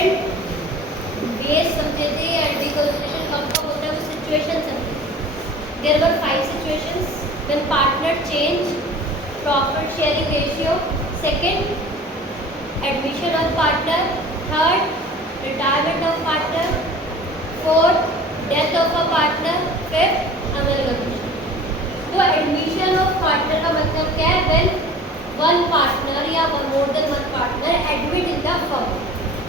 Important base समझे थे, anti कोलिनेशन कब होता है वो सिचुएशन समझे थे। There were 5 situations when partner change, profit sharing ratio, second admission of partner, third retirement of partner, fourth death of a partner, fifth amalgamation. तो admission of partner का मतलब क्या है? व्हेन वन पार्टनर या more than one partner admit in the firm.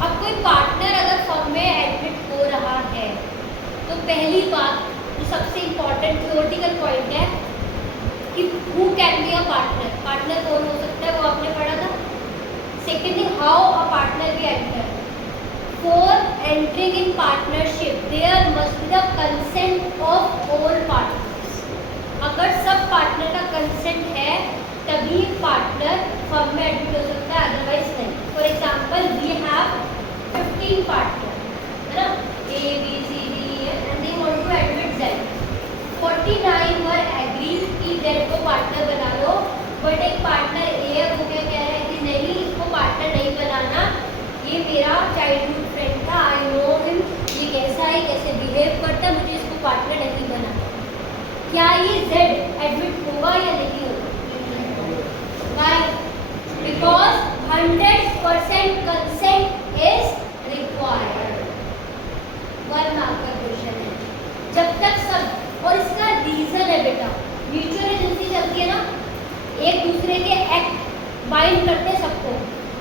अब कोई partner अगर firm में एडमिट हो रहा है तो पहली बात जो सबसे इम्पॉर्टेंट थियोरेटिकल पॉइंट है कि who can be a partner, partner कौन हो सकता है वो आपने पढ़ा था। Second thing, how a partner be enter. For entering in partnership, there must be the consent of all partners. अगर सब पार्टनर का कंसेंट है तभी पार्टनर फर्म में एडमिट हो सकता है, अदरवाइज नहीं। For example we have 15 partner, है ना, A B C D E and they want to admit Z. 49 were agree कि Z को पार्टनर बना लो, बट एक पार्टनर A है वो क्या कह रहा है कि नहीं, इसको पार्टनर नहीं बनाना, ये मेरा चाइल्डहुड फ्रेंड था, आई नो हिम, ये कैसा है, कैसे बिहेव करता है, मुझे इसको पार्टनर नहीं बनाना। क्या ये Z एडमिट होगा या नहीं होगा? Because 100% consent is required. One mark का क्वेश्चन है। जब तक सब, और इसका रीजन है बेटा, म्यूचुअल एजेंसी चलती है ना, एक दूसरे के एक्ट बाइंड करते हैं सबको,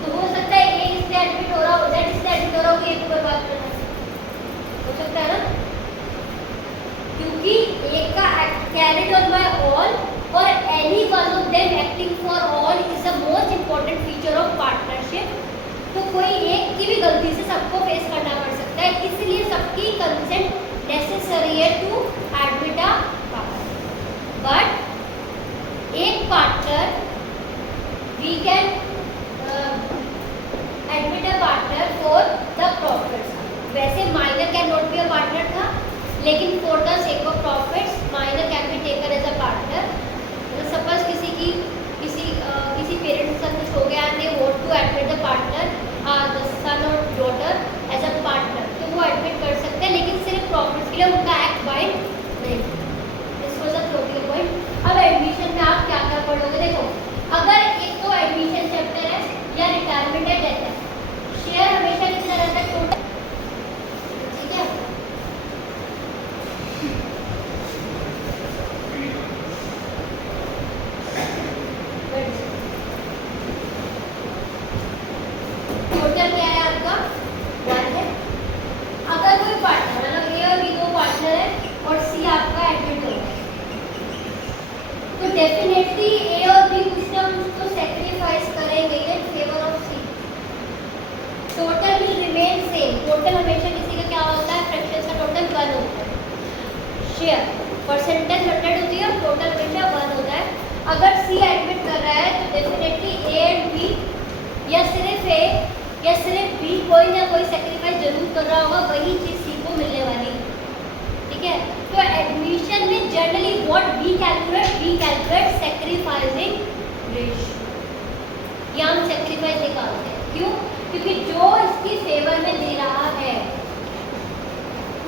तो हो सकता है ए इससे एडमिट हो रहा हो, Z इससे एडमिट हो रहा हो कि एक पर बात करना हो सकता है ना, क्योंकि एक का act carried on by all और any one of them acting for all is the most important feature of partnership. तो कोई एक की भी गलती से सबको फेस करना पड़ सकता है, इसलिए सबकी कंसेंट नेसेसरी है to admit a partner. But एक partner we can admit a partner for the profits. वैसे minor can not be a partner था, लेकिन for the sake of profits minor can be taken as a partner. Suppose किसी parents के साथ कुछ हो गया and they want to admit the partner, the son और डॉटर एज अ पार्टनर, तो वो एडमिट कर सकते हैं, लेकिन सिर्फ प्रॉफिट्स के लिए, उनका एक्ट बाइंड नहीं। This was a critical point. अब एडमिशन में आप क्या क्या पढ़ोगे, देखो, अगर एक तो एडमिशन चैप्टर है या रिटायरमेंट है, डेथ है, शेयर हमेशा कितना रहता है? टोटल, ठीक है। टोटल क्या है आपका? 1 है। अगर कोई पार्टनर, मतलब ए और बी दो पार्टनर है और सी आपका एडमिट हो गया, तो डेफिनेटली ए और बी कुछ ना कुछ तो सेक्रीफाइस करेंगे in favour of C. Total will remain same. Total हमेशा किसी का क्या होता है? फ्रैक्शंस का टोटल 1 होता है। शेयर परसेंटेज 100 होती है और टोटल हमेशा 1 होता है। अगर सी एडमिट कर रहा है तो डेफिनेटली ए एंड बी या सिर्फ ए या सिर्फ बी कोई ना कोई सेक्रीफाइस जरूर कर रहा होगा, वही चीज सी को मिलने वाली, ठीक है। तो एडमिशन में generally what we calculate sacrificing ratio, या हम सेक्रीफाइस निकालते हैं। क्यों? क्योंकि जो इसकी फेवर में दे रहा है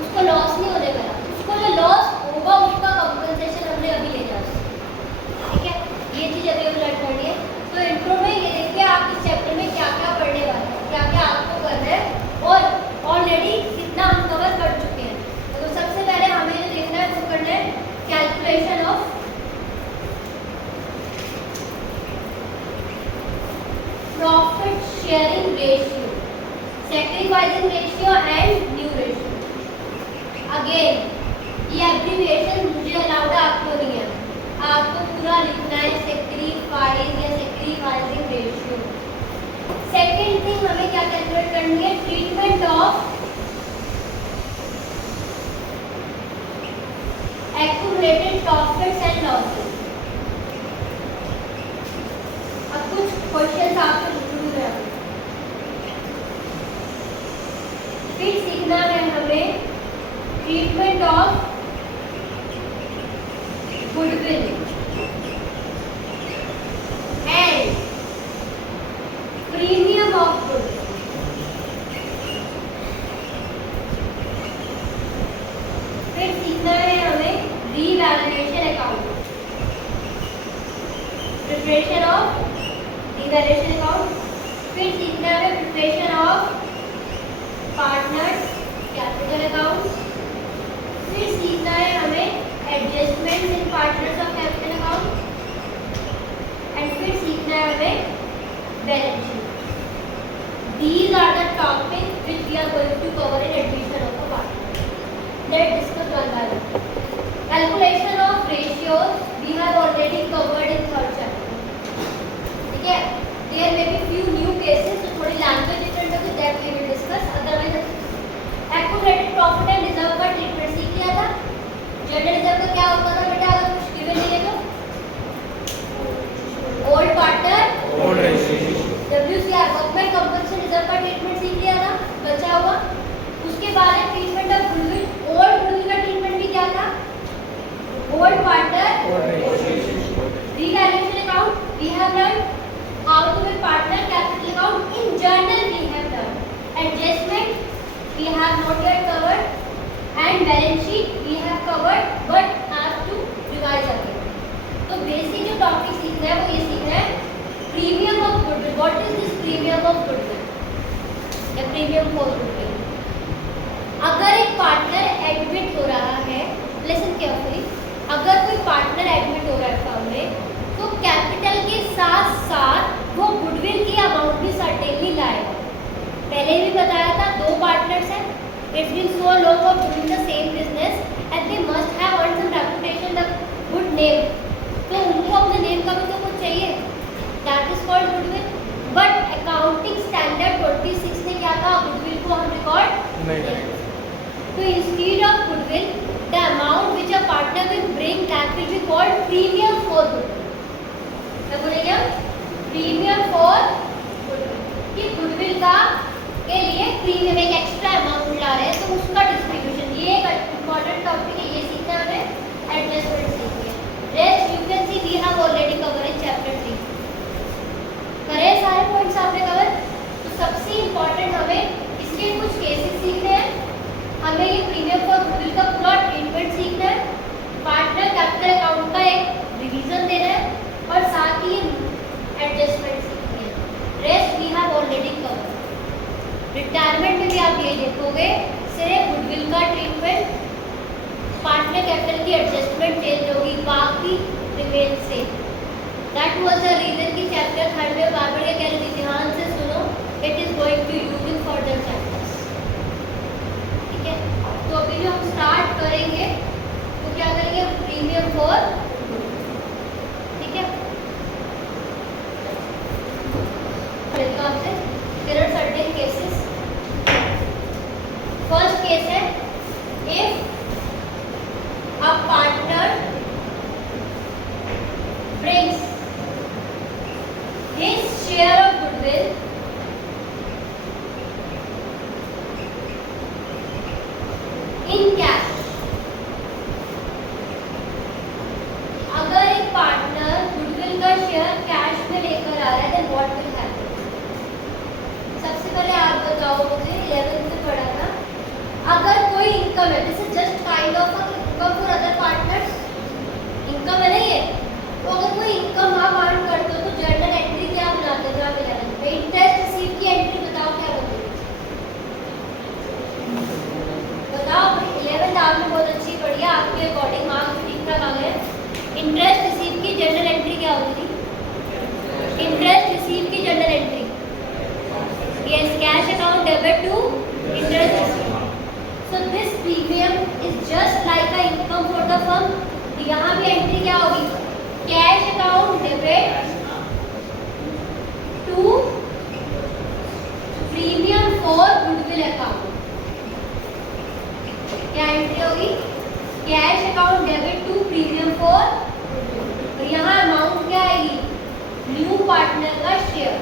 उसको लॉस नहीं होने वाला, उसको जो लॉस होगा उसका कंपनसेशन हमने अभी ले जाना, ठीक है। ये चीज अभी हम लर्न करनी है। तो इंट्रो में ये देखिए आप इस चैप्टर में क्या क्या पढ़ने वाले हैं, क्या क्या आपको करना है और ऑलरेडी कितना हम कवर कर चुके हैं। तो सबसे पहले हमें जो देखना है वो करना है calculation of profit sharing ratio, sacrificing ratio and new ratio. Again ये एब्रिविएशन मुझे अलाउड है, आपको नहीं है, आपको पूरा लिखना है सैक्रिफाइस या सैक्रिफाइसिंग रेशियो। सेकेंड थिंग हमें क्या कैलकुलेट करनी है? Treatment of accumulated profits and losses। अब कुछ क्वेश्चन आपको जरूर है, फिर सीखना है हमें treatment of goodwill and premium of goodwill. फिर सीखना है हमें revaluation account, preparation of revaluation account. फिर सीखना है हमें preparation of partners capital account. फिर सीखना है हमें adjustment in partners of capital account and फिर सीखना है हमें balance sheet. These are the topics which we are going to cover in admission of a partner. Let's discuss one by one. Calculation of ratios we have already covered in third chapter. ठीक है? There may be few new cases, so थोड़ी language different होगी, that we will discuss. Otherwise, accumulated profit and reserve का treatment सीख लिया था. General reserve का क्या होता था बेटा अगर कुछ given नहीं है तो? Old partner, old ratio. WCR workman compensation reserve का ट्रीटमेंट सीख लिया था, बचा हुआ। उसके बाद है treatment of goodwill. Old goodwill का ट्रीटमेंट भी क्या था? Old partner, revaluation account we have learn, how to make partner capital account in journal we have learn, adjustment we have not yet covered and balance sheet we have covered but have to revise again. तो basic जो topic सीखना है वो ये सीखना है premium of goodwill. What is this premium of goodwill या premium for goodwill? अगर एक पार्टनर एडमिट हो रहा है, लिसन केयरफुली, अगर कोई पार्टनर एडमिट हो रहा है फर्म में तो कैपिटल के साथ साथ वो गुडविल की अमाउंट भी सर्टेनली लाएगा। पहले भी बताया था दो पार्टनर्स हैं, it's been so long of doing the same business and they must have earn some reputation, the good name, तो उनको अपने नेम का भी तो कुछ चाहिए, that is called goodwill. But accounting standard 26 ने क्या कहा? goodwill को हम रिकॉर्ड नहीं करेंगे। तो instead of goodwill, the amount which a partner will bring that will be called premium for goodwill. क्या बोलेंगे हम? premium for goodwill। कि goodwill का के लिए प्रीमियम एक एक्स्ट्रा अमाउंट ला रहे हैं तो उसका डिस्ट्रीब्यूशन, ये एक इम्पोर्टेंट टॉपिक है, ये सीखना है, एडजस्टमेंट सीखनी है। Rest you can see we have already cover in chapter 3। करें सारे पॉइंट्स आपने कवर। तो सबसे इम्पोर्टेंट हमें इसके कुछ केसेस सीखने हैं, हमें ये प्रीमियम फॉर गुडविल का पूरा ट्रीटमेंट सीखना है, पार्टनर कैपिटल अकाउंट का एक रिवीजन देना है और साथ ही एडजस्टमेंट सीखनी है। Rest we have already cover. Retirement में भी आप ये देखोगे सिर्फ गुडविल का ट्रीटमेंट, पार्टनर कैपिटल की एडजस्टमेंट चेंज होगी, बाकी remain same. That was the reason कि चैप्टर 3 में बार बार क्या कह रही थी, ध्यान से सुनो, it is going to use in further chapters। ठीक है, तो अभी जो हम स्टार्ट करेंगे तो क्या करेंगे? प्रीमियम फॉर, ठीक है, देखो आपसे there are certain cases। First case है if a partner brings his share of goodwill in cash। अगर एक पार्टनर गुडविल का शेयर कैश में लेकर आ रहा है then what will happen? सबसे पहले आप बताओ मुझे, 11th में पढ़ा था, अगर कोई इनकम है, this is just kind of income for other partners, income है ना ये, तो अगर कोई इनकम आप अर्न करते हो तो जर्नल एंट्री क्या बनाते हो? आप 11th में इंटरेस्ट रिसीव की एंट्री बताओ क्या बनती है? बताओ भाई, 11th आपने बहुत अच्छी पढ़ी है, आपके अकॉर्डिंग मार्क्स भी ठीक ठाक आ गए। इंटरेस्ट रिसीव की जर्नल एंट्री क्या होती थी? इंटरेस्ट रिसीव की journal entry, yes, cash account debit to interest receive. So this premium is just like a income for the firm. यहाँ भी एंट्री क्या होगी? Cash account debit to premium for goodwill account. क्या entry होगी? Cash account debit to premium for, और यहाँ amount क्या आएगी? न्यू पार्टनर का शेयर,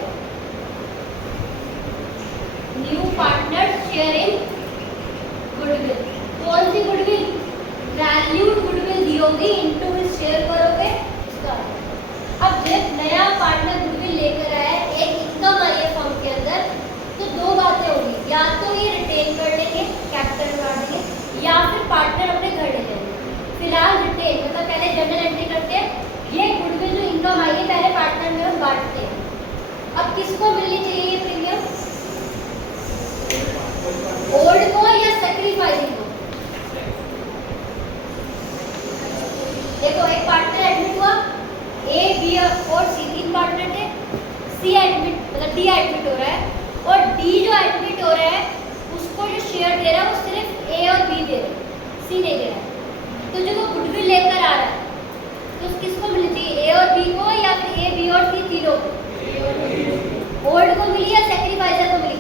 न्यू पार्टनर शेयर इन गुडविल। कौन सी गुडविल? वैल्यूड गुडविल दी होगी, इनटू हिज शेयर करोगे इसका। अब जब नया पार्टनर गुडविल लेकर आया, एक इनकम आई है फर्म के अंदर, तो दो बातें होगी, या तो ये रिटेन कर लेंगे, कैपिटल बढ़ा देंगे, या फिर पार्टनर अपने घर ले ए बी और सी 3 पार्टनर थे, सी एडमिट मतलब डी एडमिट हो रहा है, और डी जो एडमिट हो रहा है उसको जो शेयर दे रहा है वो सिर्फ ए और बी दे रहा है, सी नहीं दे रहा है। तो जो वो गुडविल लेकर आ रहा है तो किसको मिलनी चाहिए, ए और बी को, या फिर ए बी और सी तीनों को? होल्ड को मिली या सैक्रिफाइसर को मिली?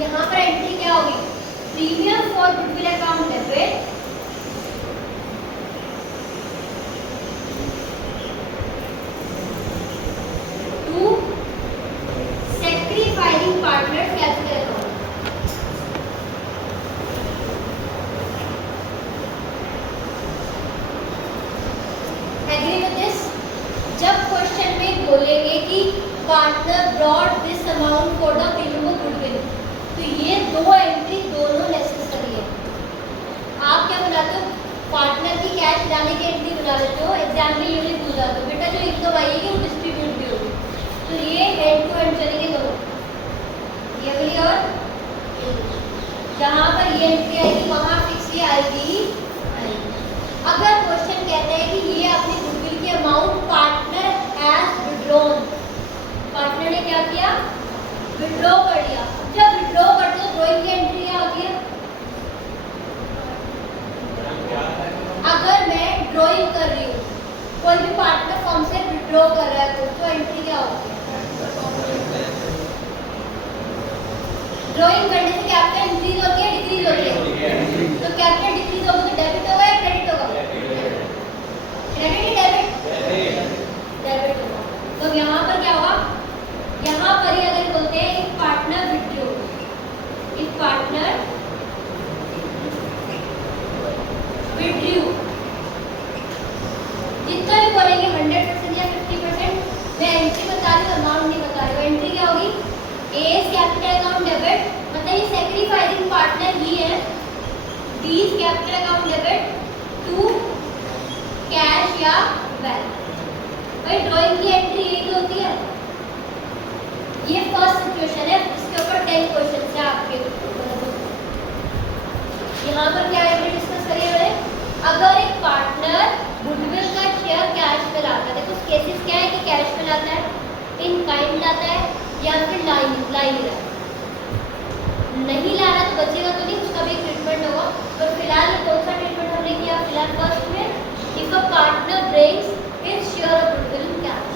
यहाँ पर एंट्री क्या होगी, premium for goodwill account debit to sacrificing partner capital account. Agree with this? जब क्वेश्चन में बोलेंगे कि partner brought this amount for the premium of goodwill, तो ये दो एंट्री दोनों नेसेसरी है। आप क्या बनाते हो, पार्टनर की कैश डालने की एंट्री बना लेते हो, एग्जाम में यूनिट भूल जाते हो, बेटा जो इनकम आएगी वो डिस्ट्रीब्यूट भी होगी। तो ये एंड टू एंड चलेंगे दोनों, ये वाली और जहाँ पर ये एंट्री आएगी वहाँ फिक्स ये आएगी। अगर क्वेश्चन कहते हैं कि ये अपनी गुडविल की amount partner has withdrawn, partner ने क्या किया, विड्रॉ कर लिया। जब विड्रॉ करते हो ड्रॉइंग की एंट्री क्या होती है, अगर मैं ड्राइंग कर रही हूँ, कोई भी पार्टनर फॉर्म से विड्रॉ कर रहा है तो एंट्री क्या होती है, ड्राइंग करने से कैपिटल इंक्रीज होती है डिक्रीज होती है? तो कैपिटल डिक्रीज होगा तो डेबिट होगा या क्रेडिट होगा? क्रेडिट या डेबिट? डेबिट होगा। तो यहाँ पर क्या होगा, यहाँ पर ही अगर बोलते हैं एक पार्टनर विड्रॉ, एक पार्टनर विड्रॉ, जितना भी बोलेंगे 100% या 50%, मैं एंट्री बता रही हूँ, अमाउंट नहीं बता रही हूँ। एंट्री क्या होगी, ए कैपिटल अकाउंट डेबिट, मतलब ये सैक्रिफाइसिंग पार्टनर ही है, B capital account debit to cash या बैंक। भाई ड्राइंग की एंट्री यही होती है। ये फर्स्ट सिचुएशन है, इसके ऊपर 10 क्वेश्चन है आपके। यहाँ पर क्या है डिस्कस करिए बड़े, अगर एक पार्टनर गुडविल का शेयर कैश में लाता है, देखो केसेस क्या है कि कैश में लाता है, इन काइंड लाता है, या फिर लाइन नहीं ला रहा तो बचेगा तो नहीं, उसका भी ट्रीटमेंट होगा। तो फिलहाल कौन सा ट्रीटमेंट हमने किया, फिलहाल फर्स्ट में if a partner brings his share of goodwill in cash,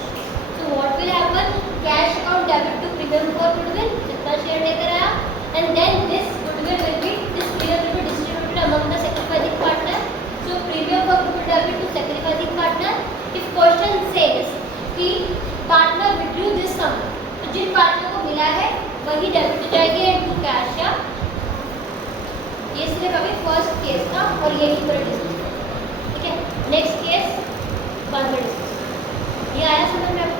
so what will happen, cash account debit to premium for goodwill, जितना शेयर लेकर आया, and then this goodwill will be distributed among the sacrificing partner, so premium for goodwill debit to sacrificing partner. If question says कि partner withdrew this sum, तो जिन partner को मिला है वही डेबिट हो जाएगी इनटू कैश या, ये सिर्फ अभी फर्स्ट केस था और यही पर डिस्कस, ठीक है। नेक्स्ट केस बाद में डिस्कस, ये आया समझ में?